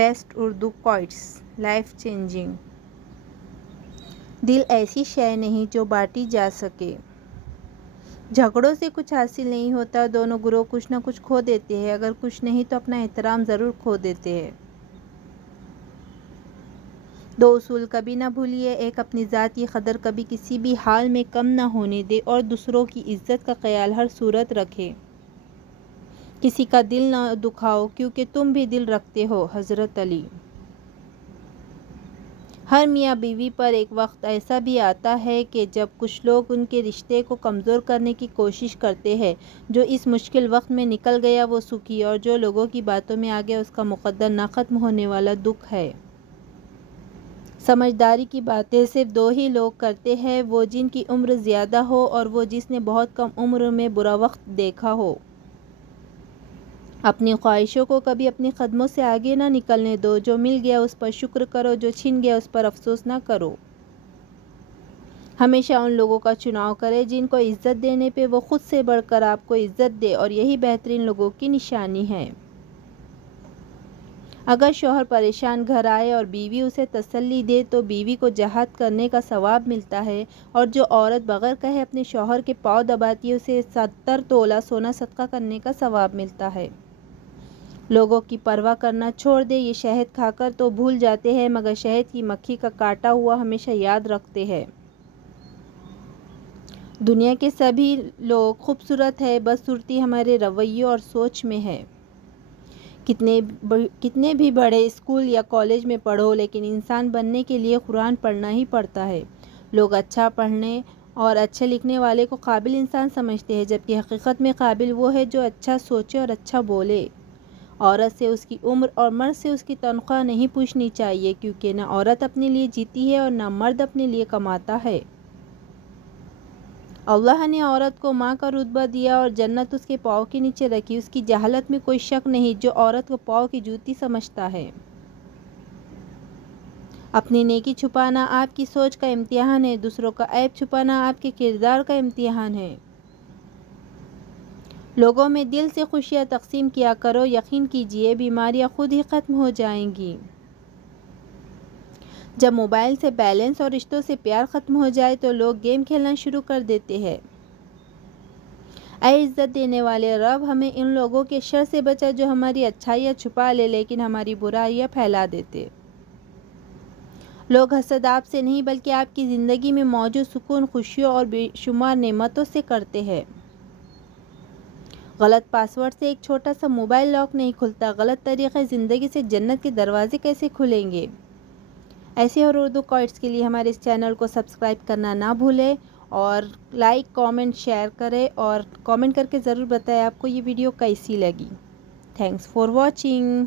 Best Urdu quotes life changing. دل ایسی شے نہیں جو بانٹی جا سکے۔ جھگڑوں سے کچھ حاصل نہیں ہوتا، دونوں گروہ کچھ نہ کچھ کھو دیتے ہیں، اگر کچھ نہیں تو اپنا احترام ضرور کھو دیتے ہیں۔ دو اصول کبھی نہ بھولیے، ایک اپنی ذات کی قدر کبھی کسی بھی حال میں کم نہ ہونے دے اور دوسروں کی عزت کا خیال ہر صورت رکھے۔ کسی کا دل نہ دکھاؤ کیونکہ تم بھی دل رکھتے ہو، حضرت علی۔ ہر میاں بیوی پر ایک وقت ایسا بھی آتا ہے کہ جب کچھ لوگ ان کے رشتے کو کمزور کرنے کی کوشش کرتے ہیں۔ جو اس مشکل وقت میں نکل گیا وہ سکھی، اور جو لوگوں کی باتوں میں آ گیا اس کا مقدر نہ ختم ہونے والا دکھ ہے۔ سمجھداری کی باتیں صرف دو ہی لوگ کرتے ہیں، وہ جن کی عمر زیادہ ہو اور وہ جس نے بہت کم عمر میں برا وقت دیکھا ہو۔ اپنی خواہشوں کو کبھی اپنے قدموں سے آگے نہ نکلنے دو، جو مل گیا اس پر شکر کرو، جو چھن گیا اس پر افسوس نہ کرو۔ ہمیشہ ان لوگوں کا چناؤ کرے جن کو عزت دینے پہ وہ خود سے بڑھ کر آپ کو عزت دے، اور یہی بہترین لوگوں کی نشانی ہے۔ اگر شوہر پریشان گھر آئے اور بیوی اسے تسلی دے تو بیوی کو جہاد کرنے کا ثواب ملتا ہے، اور جو عورت بغیر کہے اپنے شوہر کے پاؤں دباتی ہے اسے 70 تولہ سونا صدقہ کرنے کا ثواب ملتا ہے۔ لوگوں کی پرواہ کرنا چھوڑ دے، یہ شہد کھا کر تو بھول جاتے ہیں مگر شہد کی مکھی کا کاٹا ہوا ہمیشہ یاد رکھتے ہیں۔ دنیا کے سبھی لوگ خوبصورت ہیں، بدصورتی ہمارے رویے اور سوچ میں ہے۔ کتنے بھی بڑے اسکول یا کالج میں پڑھو، لیکن انسان بننے کے لیے قرآن پڑھنا ہی پڑتا ہے۔ لوگ اچھا پڑھنے اور اچھے لکھنے والے کو قابل انسان سمجھتے ہیں، جبکہ حقیقت میں قابل وہ ہے جو اچھا سوچے اور اچھا بولے۔ عورت سے اس کی عمر اور مرد سے اس کی تنخواہ نہیں پوچھنی چاہیے، کیونکہ نہ عورت اپنے لیے جیتی ہے اور نہ مرد اپنے لیے کماتا ہے۔ اللہ نے عورت کو ماں کا رتبہ دیا اور جنت اس کے پاؤں کے نیچے رکھی۔ اس کی جہالت میں کوئی شک نہیں جو عورت کو پاؤں کی جوتی سمجھتا ہے۔ اپنی نیکی چھپانا آپ کی سوچ کا امتحان ہے، دوسروں کا عیب چھپانا آپ کے کردار کا امتحان ہے۔ لوگوں میں دل سے خوشیاں تقسیم کیا کرو، یقین کیجیے بیماریاں خود ہی ختم ہو جائیں گی۔ جب موبائل سے بیلنس اور رشتوں سے پیار ختم ہو جائے تو لوگ گیم کھیلنا شروع کر دیتے ہیں۔ اے عزت دینے والے رب، ہمیں ان لوگوں کے شر سے بچا جو ہماری اچھائیاں چھپا لے لیکن ہماری برائیاں پھیلا دیتے۔ لوگ حسد آپ سے نہیں بلکہ آپ کی زندگی میں موجود سکون، خوشیوں اور بے شمار نعمتوں سے کرتے ہیں۔ غلط پاس ورڈ سے ایک چھوٹا سا موبائل لاک نہیں کھلتا، غلط طریقے زندگی سے جنت کے دروازے کیسے کھلیں گے؟ ایسے اور اردو کوٹس کے لیے ہمارے اس چینل کو سبسکرائب کرنا نہ بھولیں، اور لائک، کامنٹ، شیئر کریں، اور کامنٹ کر کے ضرور بتائیں آپ کو یہ ویڈیو کیسی لگی۔ Thanks for watching.